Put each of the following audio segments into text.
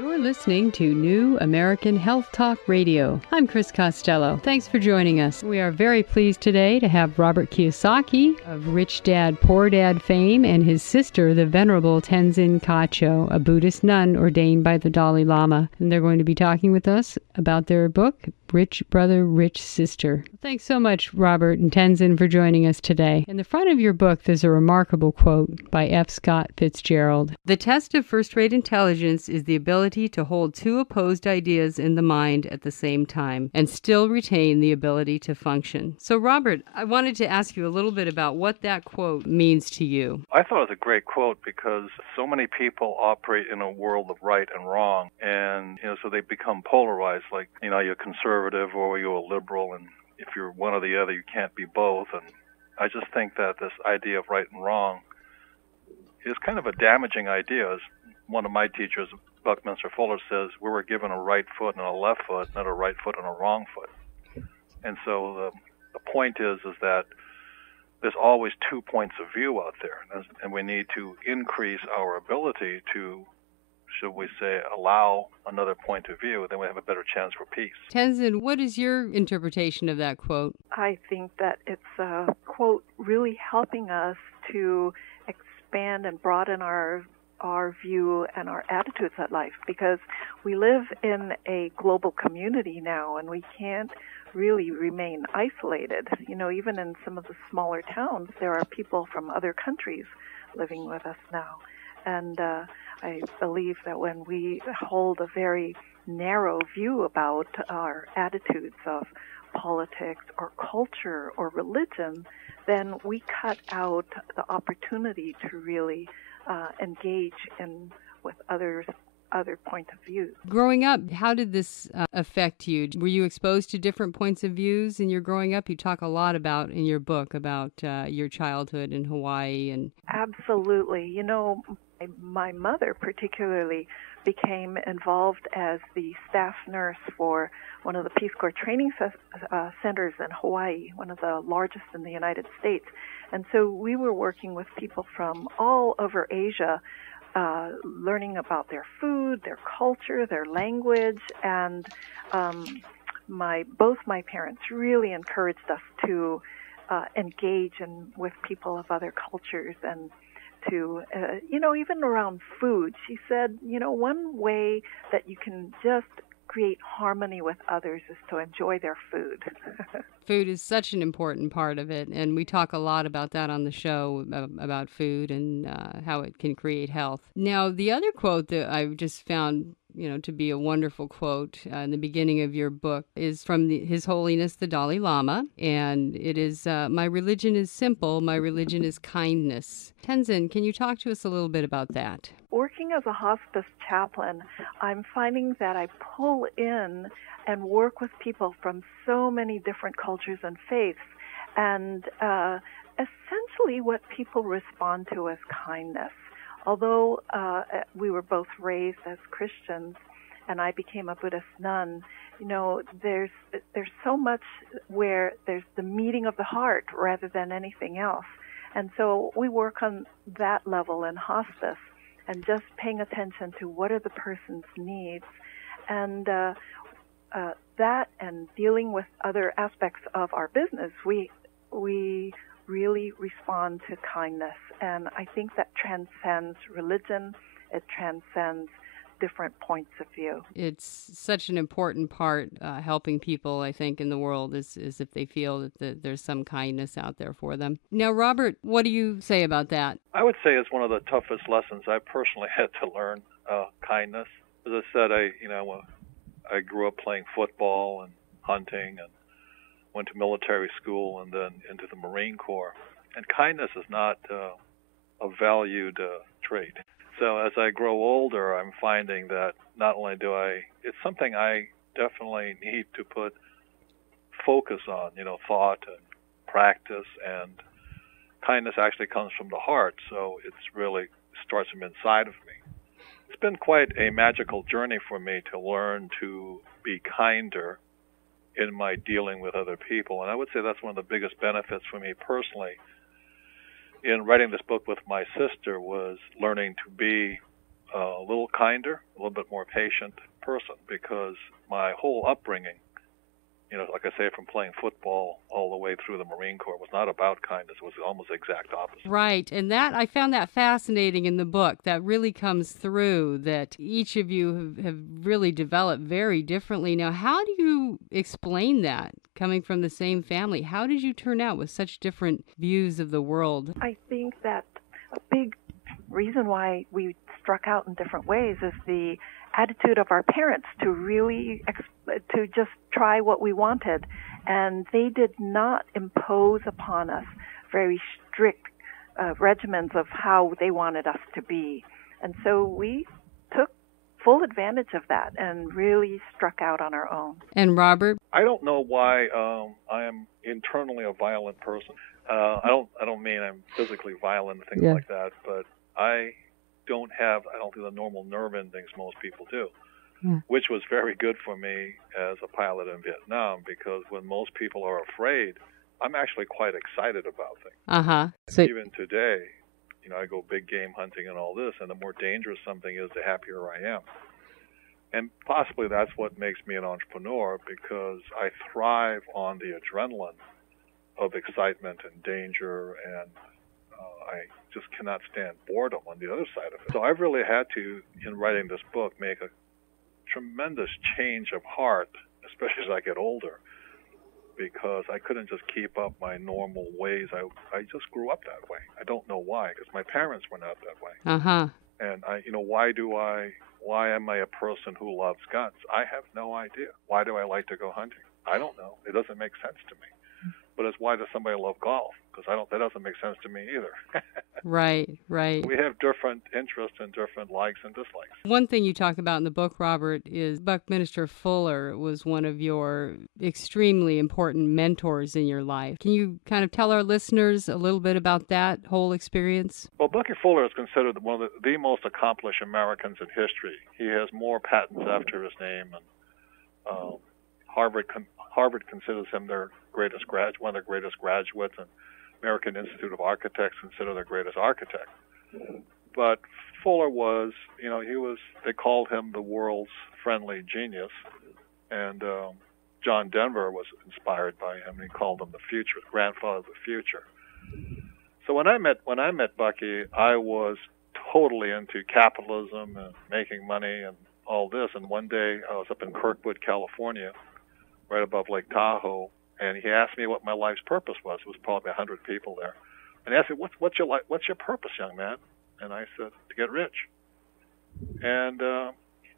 You're listening to New American Health Talk Radio. I'm Chris Costello. Thanks for joining us. We are very pleased today to have Robert Kiyosaki of Rich Dad, Poor Dad fame and his sister, the Venerable Tenzin Kacho, a Buddhist nun ordained by the Dalai Lama. And they're going to be talking with us about their book, Rich Brother, Rich Sister. Thanks so much, Robert and Tenzin, for joining us today. In the front of your book, there's a remarkable quote by F. Scott Fitzgerald. The test of first-rate intelligence is the ability to hold two opposed ideas in the mind at the same time and still retain the ability to function. So, Robert, I wanted to ask you a little bit about what that quote means to you. I thought it was a great quote because so many people operate in a world of right and wrong, and so they become polarized, like you're conservative or you're a liberal, and if you're one or the other, you can't be both. And I just think that this idea of right and wrong is kind of a damaging idea. As one of my teachers, Buckminster Fuller, says, we were given a right foot and a left foot, not a right foot and a wrong foot. And so the point is that there's always 2 points of view out there, and we need to increase our ability to, should we say, allow another point of view, then we have a better chance for peace. Tenzin, what is your interpretation of that quote? I think that it's a quote really helping us to expand and broaden our view and our attitudes at life, because we live in a global community now, and we can't really remain isolated. Even in some of the smaller towns, there are people from other countries living with us now. And I believe that when we hold a very narrow view about our attitudes of politics or culture or religion, then we cut out the opportunity to really engage with other points of view. Growing up, how did this affect you? Were you exposed to different points of views in your growing up? You talk a lot about in your book about your childhood in Hawaii. And absolutely. My mother particularly became involved as the staff nurse for one of the Peace Corps training centers in Hawaii, one of the largest in the United States. And so we were working with people from all over Asia, learning about their food, their culture, their language, and both my parents really encouraged us to engage with people of other cultures and to, even around food. She said, one way that you can just create harmony with others is to enjoy their food. Food is such an important part of it, and we talk a lot about that on the show, about food and how it can create health. Now, the other quote that I just found to be a wonderful quote in the beginning of your book is from His Holiness the Dalai Lama, and it is, my religion is simple, my religion is kindness. Tenzin, can you talk to us a little bit about that? Working as a hospice chaplain, I'm finding that I pull in and work with people from so many different cultures and faiths, and essentially what people respond to is kindness. Although we were both raised as Christians, and I became a Buddhist nun, there's so much where there's the meeting of the heart rather than anything else. And so we work on that level in hospice and just paying attention to what are the person's needs. And that and dealing with other aspects of our business, we really respond to kindness. And I think that transcends religion. It transcends different points of view. It's such an important part, helping people, I think, in the world is if they feel that there's some kindness out there for them. Now, Robert, what do you say about that? I would say it's one of the toughest lessons I personally had to learn, kindness. As I said, I grew up playing football and hunting and went to military school and then into the Marine Corps. And kindness is not a valued trait. So as I grow older, I'm finding that not only it's something I definitely need to put focus on, thought and practice, and kindness actually comes from the heart, so it's really starts from inside of me. It's been quite a magical journey for me to learn to be kinder in my dealing with other people, and I would say that's one of the biggest benefits for me personally in writing this book with my sister was learning to be a little kinder, a little bit more patient person, because my whole upbringing, like I say, from playing football all the way through the Marine Corps, was not about kindness. It was almost the exact opposite. Right. And that I found that fascinating in the book. That really comes through, that each of you have really developed very differently. Now, how do you explain that, coming from the same family? How did you turn out with such different views of the world? I think that a big reason why we struck out in different ways is the attitude of our parents to really to just try what we wanted, and they did not impose upon us very strict regimens of how they wanted us to be, and so we took full advantage of that and really struck out on our own. And Robert? I don't know why I am internally a violent person. I don't mean I'm physically violent and things like that, but I don't think the normal nerve endings most people do, which was very good for me as a pilot in Vietnam, because when most people are afraid, I'm actually quite excited about things. So even today, I go big game hunting and all this, and the more dangerous something is, the happier I am. And possibly that's what makes me an entrepreneur, because I thrive on the adrenaline of excitement and danger, and I just cannot stand boredom on the other side of it. So I've really had to, in writing this book, make a tremendous change of heart, especially as I get older, because I couldn't just keep up my normal ways. I just grew up that way. I don't know why, because my parents were not that way. And why am I a person who loves guns? I have no idea. Why do I like to go hunting? I don't know. It doesn't make sense to me. But it's why does somebody love golf? Because that doesn't make sense to me either. Right. We have different interests and different likes and dislikes. One thing you talk about in the book, Robert, is Buckminster Fuller was one of your extremely important mentors in your life. Can you kind of tell our listeners a little bit about that whole experience? Well, Bucky Fuller is considered one of the most accomplished Americans in history. He has more patents after his name, and Harvard considers him one of their greatest graduates, and American Institute of Architects consider their greatest architect. But Fuller was, they called him the world's friendly genius, and John Denver was inspired by him. He called him the grandfather of the future. So when I met Bucky, I was totally into capitalism and making money and all this. And one day I was up in Kirkwood, California, right above Lake Tahoe, and he asked me what my life's purpose was. It was probably 100 people there. And he asked me, what's your purpose, young man? And I said, to get rich. And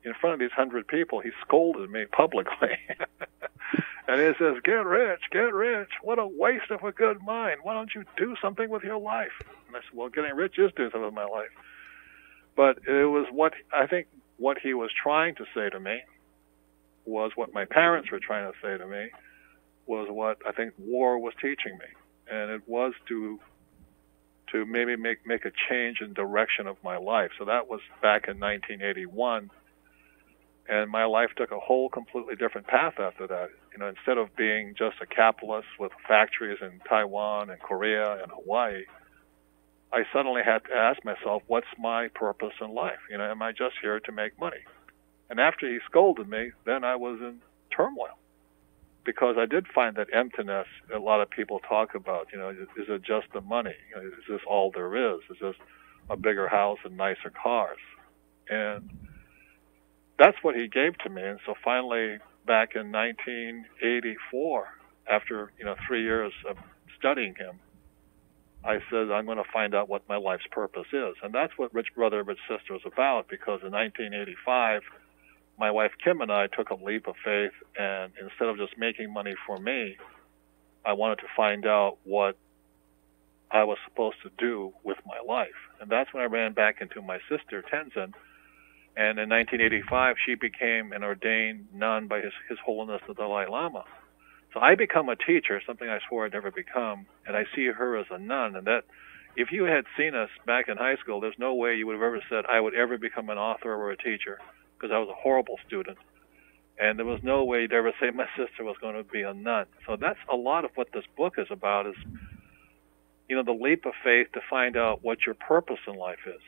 in front of these 100 people, he scolded me publicly. And he says, get rich. What a waste of a good mind. Why don't you do something with your life? And I said, well, getting rich is doing something with my life. But it was what he was trying to say to me was what my parents were trying to say to me, was what I think war was teaching me. And it was to maybe make a change in direction of my life. So that was back in 1981. And my life took a whole completely different path after that. Instead of being just a capitalist with factories in Taiwan and Korea and Hawaii, I suddenly had to ask myself, what's my purpose in life? Am I just here to make money? And after he scolded me, then I was in turmoil, because I did find that emptiness a lot of people talk about. Is it just the money? Is this all there is? Is this a bigger house and nicer cars? And that's what he gave to me. And so finally, back in 1984, after 3 years of studying him, I said, I'm going to find out what my life's purpose is. And that's what Rich Brother, Rich Sister is about, because in 1985, my wife Kim and I took a leap of faith, and instead of just making money for me, I wanted to find out what I was supposed to do with my life. And that's when I ran back into my sister, Tenzin. And in 1985, she became an ordained nun by His Holiness the Dalai Lama. So I become a teacher, something I swore I'd never become, and I see her as a nun. And that, if you had seen us back in high school, there's no way you would have ever said I would ever become an author or a teacher, because I was a horrible student. And there was no way you'd ever say my sister was going to be a nun. So that's a lot of what this book is about, is, the leap of faith to find out what your purpose in life is.